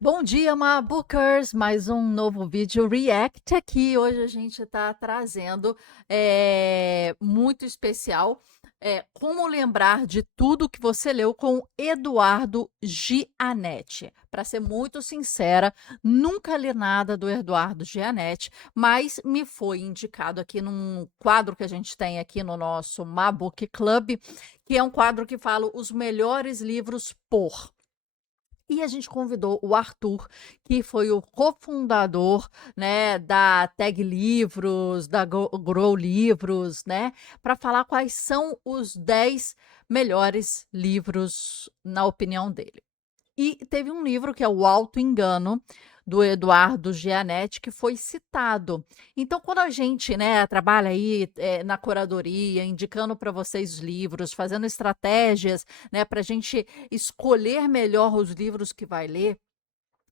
Bom dia, Mabookers! Mais um novo vídeo React aqui. Hoje a gente está trazendo muito especial como lembrar de tudo que você leu com Eduardo Gianetti. Para ser muito sincera, nunca li nada do Eduardo Gianetti, mas me foi indicado aqui num quadro que a gente tem aqui no nosso Mabook Club, que é um quadro que fala os melhores livros por. E a gente convidou o Arthur, que foi o cofundador, né, da Tag Livros, da Grow Livros, né, para falar quais são os 10 melhores livros na opinião dele. E teve um livro que é O Alto Engano, do Eduardo Gianetti, que foi citado. Então, quando a gente, né, trabalha aí na curadoria, indicando para vocês os livros, fazendo estratégias, né, para a gente escolher melhor os livros que vai ler,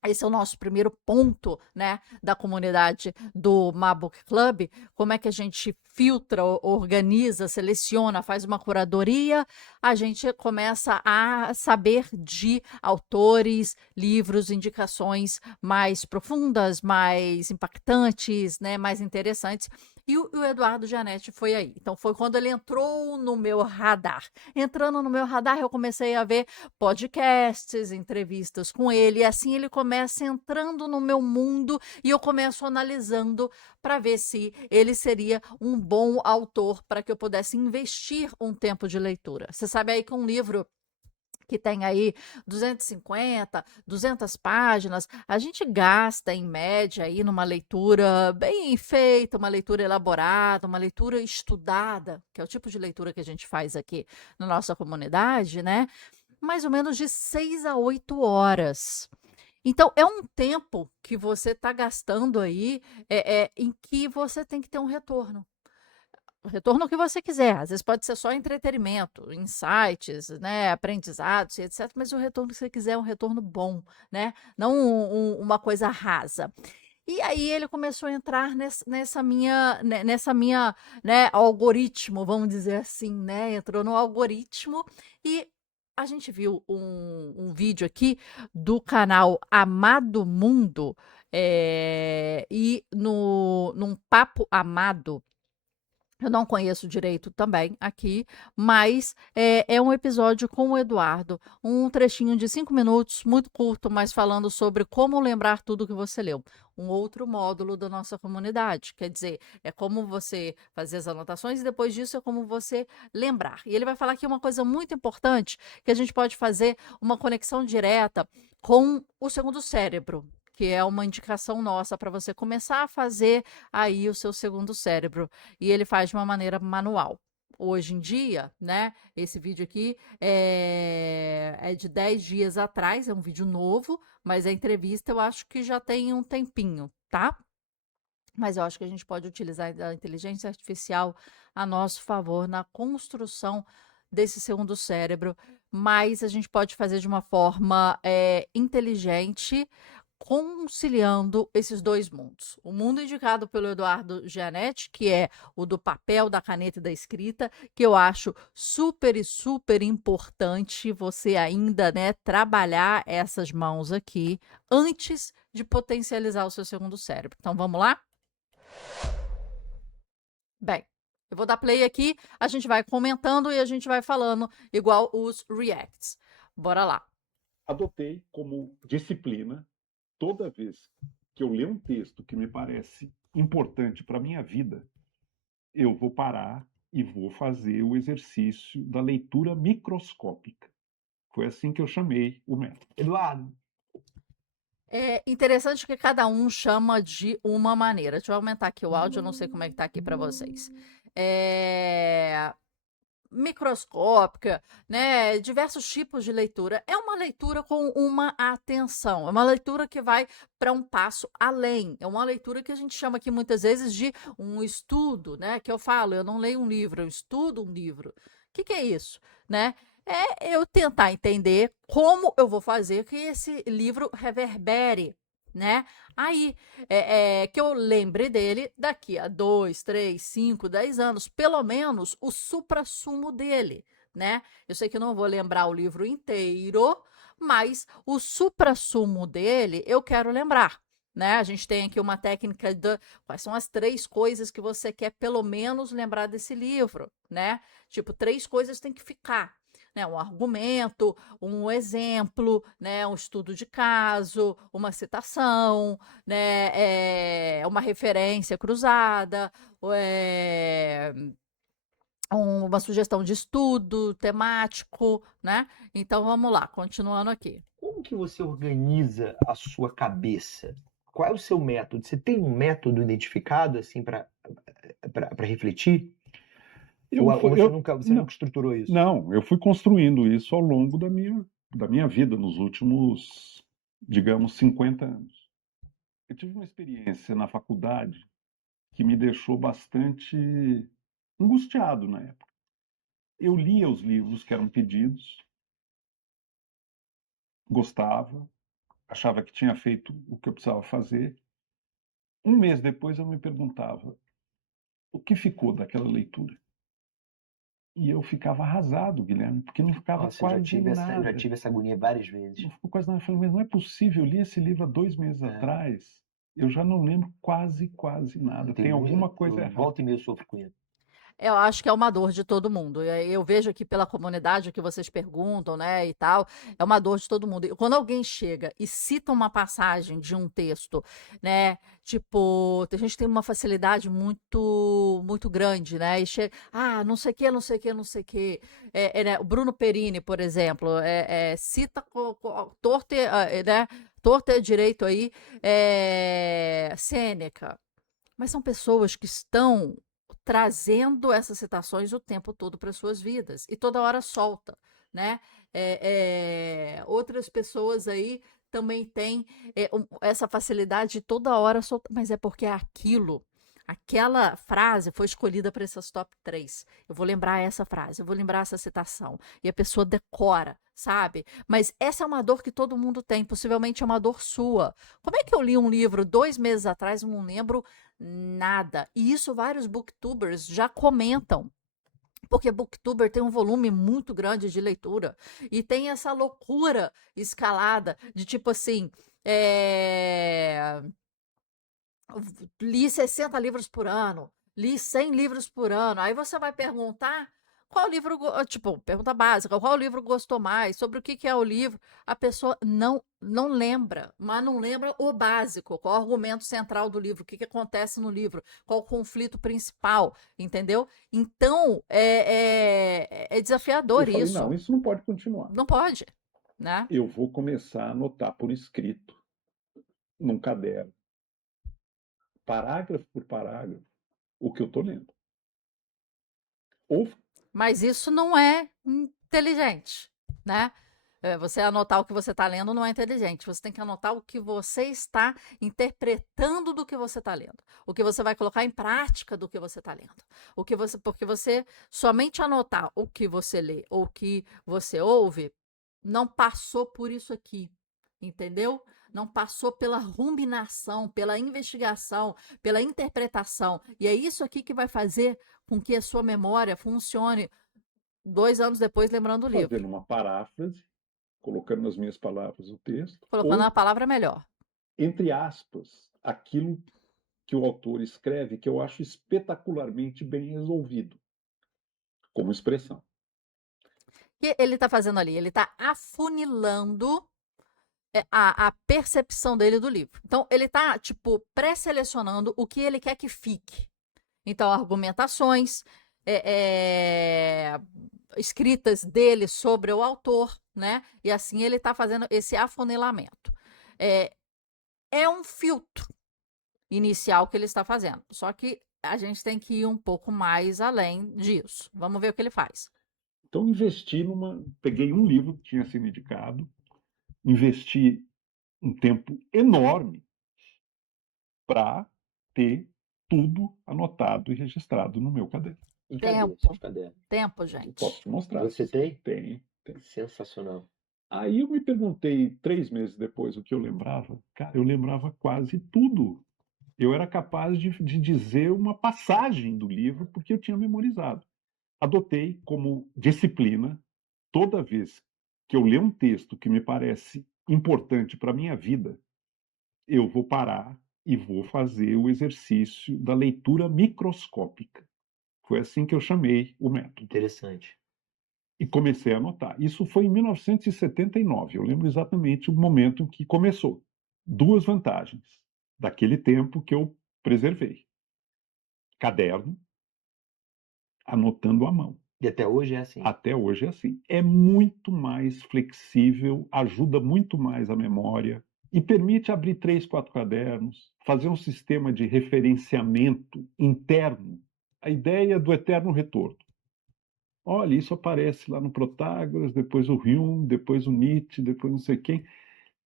esse é o nosso primeiro ponto, né, da comunidade do Mabook Club. Como é que a gente filtra, organiza, seleciona, faz uma curadoria? A gente começa a saber de autores, livros, indicações mais profundas, mais impactantes, né, mais interessantes. E o Eduardo Gianetti foi aí. Então, foi quando ele entrou no meu radar. Entrando no meu radar, eu comecei a ver podcasts, entrevistas com ele, e assim ele começa entrando no meu mundo e eu começo analisando para ver se ele seria um bom autor para que eu pudesse investir um tempo de leitura. Você sabe aí que um livro que tem aí 250, 200 páginas, a gente gasta em média aí numa leitura bem feita, uma leitura elaborada, uma leitura estudada, que é o tipo de leitura que a gente faz aqui na nossa comunidade, né? Mais ou menos de 6 a 8 horas. Então, é um tempo que você está gastando aí, em que você tem que ter um retorno. O retorno que você quiser, às vezes pode ser só entretenimento, insights, né, aprendizados e etc, mas o retorno que você quiser é um retorno bom, né, não uma coisa rasa. E aí ele começou a entrar nessa minha, né, algoritmo, vamos dizer assim, né, entrou no algoritmo e a gente viu um vídeo aqui do canal Amado Mundo, e num Papo Amado, eu não conheço direito também aqui, mas é um episódio com o Eduardo, um trechinho de 5 minutos, muito curto, mas falando sobre como lembrar tudo que você leu. Um outro módulo da nossa comunidade, quer dizer, é como você fazer as anotações e depois disso é como você lembrar. E ele vai falar aqui uma coisa muito importante, que a gente pode fazer uma conexão direta com o segundo cérebro, que é uma indicação nossa para você começar a fazer aí o seu segundo cérebro e ele faz de uma maneira manual. Hoje em dia, né, esse vídeo aqui é de 10 dias atrás, é um vídeo novo, mas a entrevista eu acho que já tem um tempinho, tá? Mas eu acho que a gente pode utilizar a inteligência artificial a nosso favor na construção desse segundo cérebro, mas a gente pode fazer de uma forma inteligente, conciliando esses dois mundos. O mundo indicado pelo Eduardo Gianetti, que é o do papel, da caneta e da escrita, que eu acho super e super importante você ainda, né, trabalhar essas mãos aqui antes de potencializar o seu segundo cérebro. Então vamos lá? Bem, eu vou dar play aqui, a gente vai comentando e a gente vai falando igual os reacts. Bora lá. Adotei como disciplina, toda vez que eu ler um texto que me parece importante para a minha vida, eu vou parar e vou fazer o exercício da leitura microscópica. Foi assim que eu chamei o método. Eduardo, É interessante que cada um chama de uma maneira. Deixa eu aumentar aqui o áudio, eu não sei como é que tá aqui para vocês. É, microscópica, né? Diversos tipos de leitura. É uma leitura com uma atenção. É uma leitura que vai para um passo além. É uma leitura que a gente chama aqui muitas vezes de um estudo, né? Que eu falo, eu não leio um livro, eu estudo um livro. O que é isso, né? É eu tentar entender como eu vou fazer que esse livro reverbere, né? Aí, que eu lembre dele daqui a 2, 3, 5, 10 anos, pelo menos o suprassumo dele, né? Eu sei que eu não vou lembrar o livro inteiro, mas o suprassumo dele eu quero lembrar, né? A gente tem aqui uma técnica de quais são as 3 coisas que você quer pelo menos lembrar desse livro, né? Tipo, 3 coisas tem que ficar, né? Um argumento, um exemplo, né? Um estudo de caso, uma citação, né? Uma referência cruzada, é, uma sugestão de estudo temático, né? Então vamos lá, continuando aqui. Como que você organiza a sua cabeça? Qual é o seu método? Você tem um método identificado assim para refletir? Eu, Ou fu- você eu, nunca estruturou isso? não, eu fui construindo isso ao longo da minha vida, nos últimos, digamos, 50 anos. Eu tive uma experiência na faculdade que me deixou bastante angustiado na época. Eu lia os livros que eram pedidos, gostava, achava que tinha feito o que eu precisava fazer. Um mês depois eu me perguntava o que ficou daquela leitura. E eu ficava arrasado, Guilherme, porque não ficava Nossa, eu já quase nada. tive essa agonia várias vezes. Não ficou quase nada. Eu falei, mas não é possível, eu li esse livro há 2 meses atrás, eu já não lembro quase nada. Tem alguma coisa Eu errada. volta e meia eu sofro com isso. Eu acho que é uma dor de todo mundo. E aí eu vejo aqui pela comunidade o que vocês perguntam, né, e tal, é uma dor de todo mundo. E quando alguém chega e cita uma passagem de um texto, né, tipo, a gente tem uma facilidade muito grande, né, e chega, não sei o que, não sei o que, não sei o que. Né, o Bruno Perini, por exemplo, cita torto, né, torto é direito aí, Sêneca. Mas são pessoas que estão trazendo essas citações o tempo todo para suas vidas e toda hora solta, né? Outras pessoas aí também têm essa facilidade de toda hora soltar, mas é porque é aquilo. Aquela frase foi escolhida para essas top 3. Eu vou lembrar essa frase, eu vou lembrar essa citação. E a pessoa decora, sabe? Mas essa é uma dor que todo mundo tem, possivelmente é uma dor sua. Como é que eu li um livro 2 meses atrás, eu não lembro nada. E isso vários booktubers já comentam. Porque booktuber tem um volume muito grande de leitura e tem essa loucura escalada de tipo assim, li 60 livros por ano, li 100 livros por ano. Aí você vai perguntar qual livro, tipo, pergunta básica, qual livro gostou mais, sobre o que que é o livro. A pessoa não lembra, mas não lembra o básico, qual o argumento central do livro, o que que acontece no livro, qual o conflito principal, entendeu? Então, é Eu desafiador falei, não, isso. isso não pode continuar. Não pode, né? Eu vou começar a anotar por escrito, num caderno, parágrafo por parágrafo, o que eu estou lendo. Ou Mas isso não é inteligente, né? Você anotar o que você está lendo não é inteligente. Você tem que anotar o que você está interpretando do que você está lendo. O que você vai colocar em prática do que você está lendo. Porque você somente anotar o que você lê ou o que você ouve não passou por isso aqui, entendeu? Não passou pela ruminação, pela investigação, pela interpretação. E é isso aqui que vai fazer com que a sua memória funcione 2 anos depois, lembrando o livro. fazendo uma paráfrase, colocando nas minhas palavras o texto, Colocando ou, uma palavra melhor. entre aspas, aquilo que o autor escreve que eu acho espetacularmente bem resolvido, como expressão. O que ele está fazendo ali? Ele está afunilando a percepção dele do livro. Então, ele está, tipo, pré-selecionando o que ele quer que fique. Então, argumentações, escritas dele sobre o autor, né? E assim ele está fazendo esse afunilamento. É um filtro inicial que ele está fazendo. Só que a gente tem que ir um pouco mais além disso. Vamos ver o que ele faz. Então, peguei um livro que tinha sido indicado, investi um tempo enorme para ter tudo anotado e registrado no meu caderno. E cadê Tempo. seus cadernos? Tempo, Eu posso gente. te mostrar. Você tem? Tem. Sensacional. Aí eu me perguntei 3 meses depois o que eu lembrava. Cara, eu lembrava quase tudo. Eu era capaz de dizer uma passagem do livro porque eu tinha memorizado. Adotei como disciplina, toda vez que eu ler um texto que me parece importante para a minha vida, eu vou parar e vou fazer o exercício da leitura microscópica. Foi assim que eu chamei o método. Interessante. E comecei a anotar. Isso foi em 1979. Eu lembro exatamente o momento em que começou. Duas vantagens daquele tempo que eu preservei: caderno, anotando à mão. E até hoje é assim. Até hoje é assim. É muito mais flexível, ajuda muito mais a memória e permite abrir 3, 4 cadernos, fazer um sistema de referenciamento interno. A ideia do eterno retorno. Olha, isso aparece lá no Protágoras, depois o Hume, depois o Nietzsche, depois não sei quem.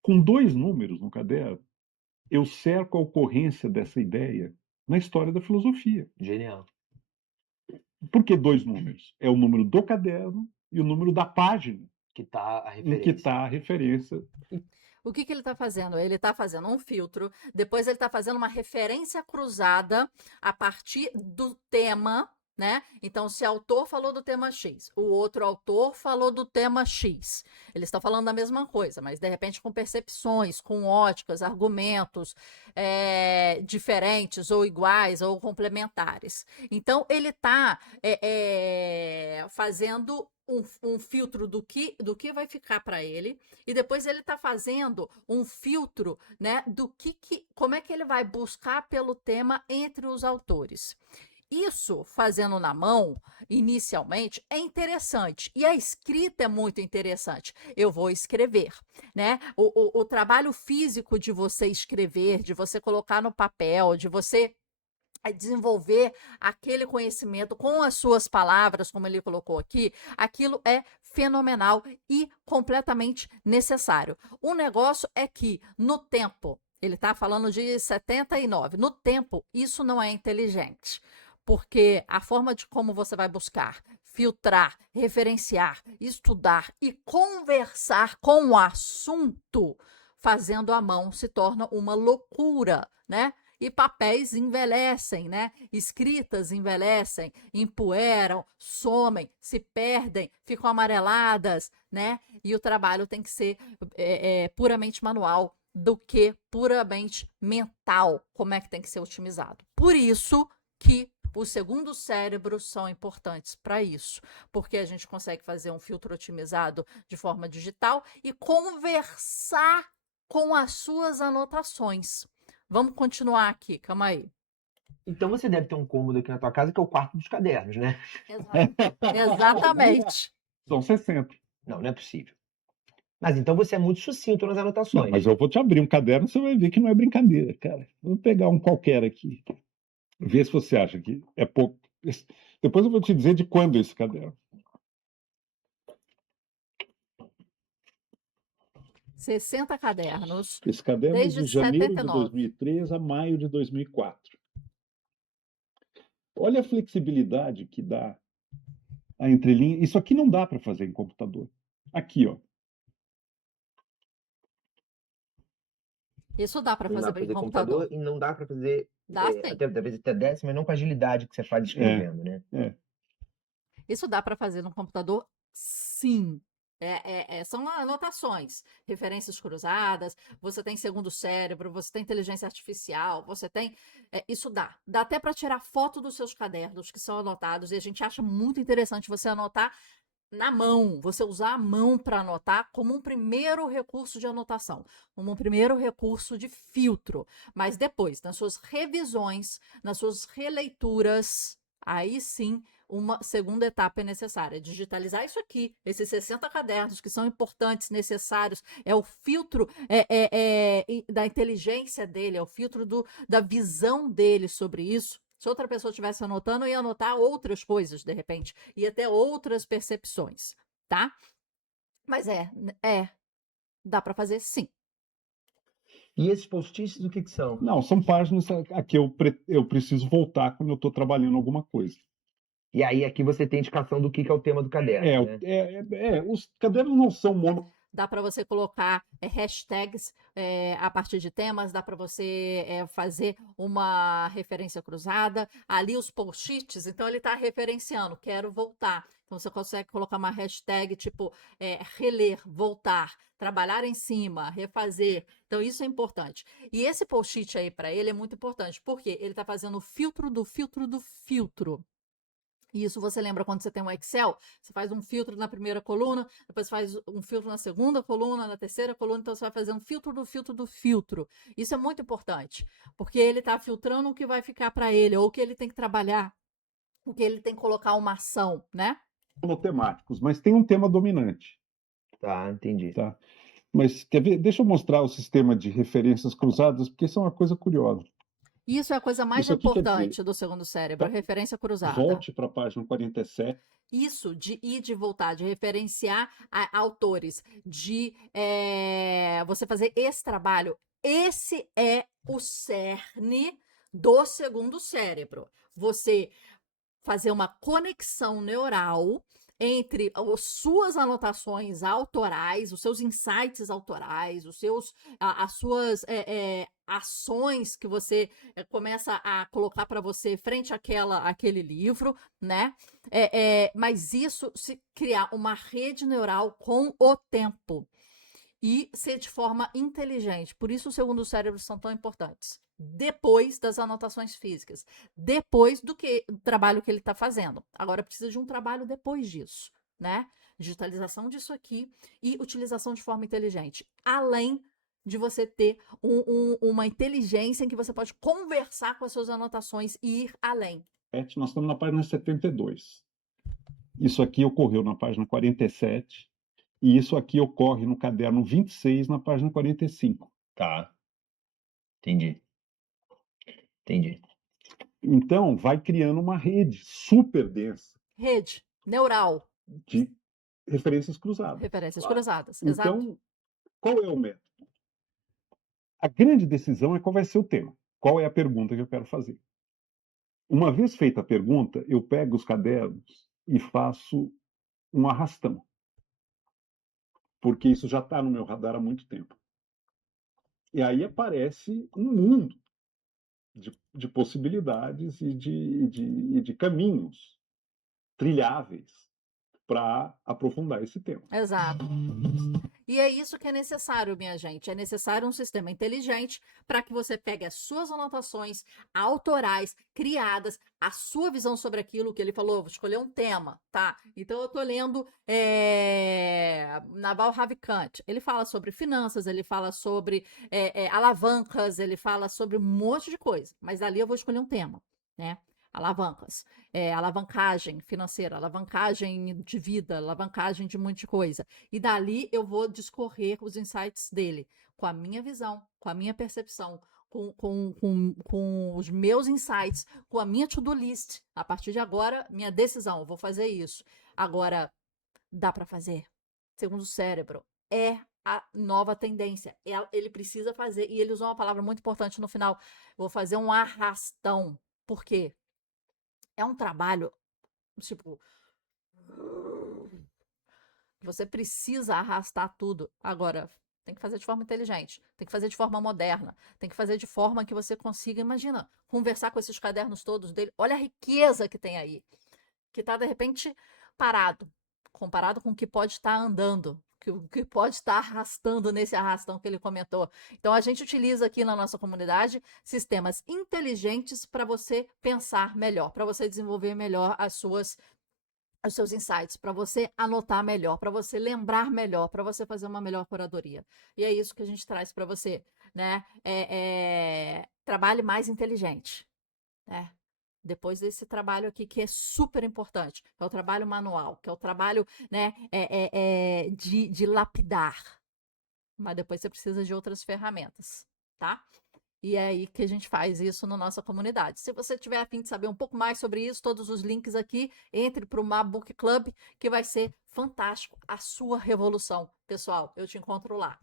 Com 2 números no caderno, eu cerco a ocorrência dessa ideia na história da filosofia. Genial. Por que 2 números? É o número do caderno e o número da página Que tá a em que referência. está a referência. O que ele está fazendo? Ele está fazendo um filtro, depois ele está fazendo uma referência cruzada a partir do tema, né? Então, se o autor falou do tema X, o outro autor falou do tema X, eles estão falando da mesma coisa, mas de repente com percepções, com óticas, argumentos diferentes ou iguais ou complementares. Então, ele está fazendo um filtro do que vai ficar para ele, e depois ele está fazendo um filtro, né, como é que ele vai buscar pelo tema entre os autores. Isso, fazendo na mão, inicialmente, é interessante. E a escrita é muito interessante. Eu vou escrever, né? O trabalho físico de você escrever, de você colocar no papel, de você desenvolver aquele conhecimento com as suas palavras, como ele colocou aqui, aquilo é fenomenal e completamente necessário. O negócio é que, no tempo, ele está falando de 79, no tempo, isso não é inteligente, porque a forma de como você vai buscar, filtrar, referenciar, estudar e conversar com o assunto, fazendo à mão, se torna uma loucura, né? E papéis envelhecem, né? Escritas envelhecem, empoeiram, somem, se perdem, ficam amareladas, né? E o trabalho tem que ser puramente manual do que puramente mental, como é que tem que ser otimizado. Por isso que os segundos cérebros são importantes para isso, porque a gente consegue fazer um filtro otimizado de forma digital e conversar com as suas anotações. Vamos continuar aqui, calma aí. Então você deve ter um cômodo aqui na tua casa que é o quarto dos cadernos, né? Exatamente. São 60. Não, não é possível. Mas então você é muito sucinto nas Não, anotações. mas eu vou te abrir um caderno, você vai ver que não é brincadeira, cara. Vou pegar um qualquer aqui. Vê se você acha que é pouco. Depois eu vou te dizer de quando esse caderno. 60 cadernos. Esse caderno Desde é de janeiro 79. de 2003 a maio de 2004. Olha a flexibilidade que dá a entrelinha. Isso aqui não dá para fazer em computador. Aqui, ó. Isso dá para Não dá fazer pra em fazer computador. e não dá para fazer Dá sim. até talvez até 10, mas não com a agilidade que você faz escrevendo, né? Isso dá para fazer no computador, sim. São anotações, referências cruzadas, você tem segundo cérebro, você tem inteligência artificial, você tem. Isso dá. Dá até para tirar foto dos seus cadernos que são anotados, e a gente acha muito interessante você anotar na mão, você usar a mão para anotar como um primeiro recurso de anotação, como um primeiro recurso de filtro. Mas depois, nas suas revisões, nas suas releituras, aí sim uma segunda etapa é necessária. Digitalizar isso aqui, esses 60 cadernos que são importantes, necessários, é o filtro da inteligência dele, é o filtro da visão dele sobre isso. Se outra pessoa estivesse anotando, eu ia anotar outras coisas, de repente, ia ter outras percepções, tá? Mas dá para fazer sim. E esses post-its, o que são? Não, são páginas a que eu preciso voltar quando eu estou trabalhando alguma coisa. E aí aqui você tem indicação do que é o tema do caderno, né? Os cadernos não são dá para você colocar hashtags a partir de temas, dá para você fazer uma referência cruzada. Ali os post-its, então ele está referenciando, quero voltar. Então você consegue colocar uma hashtag tipo reler, voltar, trabalhar em cima, refazer. Então isso é importante. E esse post-it aí para ele é muito importante, porque ele está fazendo o filtro do filtro do filtro. Isso você lembra quando você tem um Excel? Você faz um filtro na primeira coluna, depois faz um filtro na segunda coluna, na terceira coluna, então você vai fazer um filtro do filtro do filtro. Isso é muito importante, porque ele está filtrando o que vai ficar para ele, ou o que ele tem que trabalhar, o que ele tem que colocar uma ação, né? Monotemáticos, mas tem um tema dominante, Tá, entendi. tá? Mas quer ver? Deixa eu mostrar o sistema de referências cruzadas, porque isso é uma coisa curiosa. Isso é a coisa mais Isso aqui quer dizer, importante do segundo cérebro, referência cruzada. volte para a página 47. Isso, de ir de voltar, de referenciar autores, de você fazer esse trabalho. Esse é o cerne do segundo cérebro. Você fazer uma conexão neural entre as suas anotações autorais, os seus insights autorais, as suas ações que você começa a colocar para você frente àquele livro, né? Mas isso se criar uma rede neural com o tempo e ser de forma inteligente. Por isso os segundos cérebros são tão importantes. Depois das anotações físicas, depois do trabalho que ele está fazendo. Agora precisa de um trabalho depois disso, né? Digitalização disso aqui e utilização de forma inteligente. Além de você ter uma inteligência em que você pode conversar com as suas anotações e ir além. Nós estamos na página 72. Isso aqui ocorreu na página 47. E isso aqui ocorre no caderno 26, na página 45. Tá. Entendi. Então, vai criando uma rede super densa. Rede neural. De referências cruzadas. Referências cruzadas, então, exato. Qual é o método? A grande decisão é qual vai ser o tema. Qual é a pergunta que eu quero fazer? Uma vez feita a pergunta, eu pego os cadernos e faço um arrastão. Porque isso já está no meu radar há muito tempo. E aí aparece um mundo de possibilidades e de caminhos trilháveis para aprofundar esse tema. Exato. E é isso que é necessário, minha gente. É necessário um sistema inteligente para que você pegue as suas anotações autorais, criadas, a sua visão sobre aquilo que ele falou. Vou escolher um tema, tá? Então, eu tô lendo Naval Ravikant. Ele fala sobre finanças, ele fala sobre alavancas, ele fala sobre um monte de coisa. Mas ali eu vou escolher um tema, né? Alavancas, alavancagem financeira, alavancagem de vida, alavancagem de muita coisa. E dali eu vou discorrer os insights dele, com a minha visão, com a minha percepção, com os meus insights, com a minha to-do list. A partir de agora, minha decisão, eu vou fazer isso. Agora, dá para fazer? Segundo o cérebro, é a nova tendência. Ele precisa fazer, e ele usou uma palavra muito importante no final, vou fazer um arrastão. Por quê? É um trabalho, tipo, você precisa arrastar tudo. Agora, tem que fazer de forma inteligente, tem que fazer de forma moderna, tem que fazer de forma que você consiga, imagina, conversar com esses cadernos todos dele. Olha a riqueza que tem aí, que está, de repente, parado, comparado com o que pode estar andando, que pode estar arrastando nesse arrastão que ele comentou. Então, a gente utiliza aqui na nossa comunidade sistemas inteligentes para você pensar melhor, para você desenvolver melhor os seus insights, para você anotar melhor, para você lembrar melhor, para você fazer uma melhor curadoria. E é isso que a gente traz para você, né? Trabalhe mais inteligente, né? Depois desse trabalho aqui, que é super importante, que é o trabalho manual, que é o trabalho, né, de lapidar. Mas depois você precisa de outras ferramentas, tá? E é aí que a gente faz isso na nossa comunidade. Se você tiver a fim de saber um pouco mais sobre isso, todos os links aqui, entre para o MaBook Club, que vai ser fantástico. A sua revolução, pessoal. Eu te encontro lá.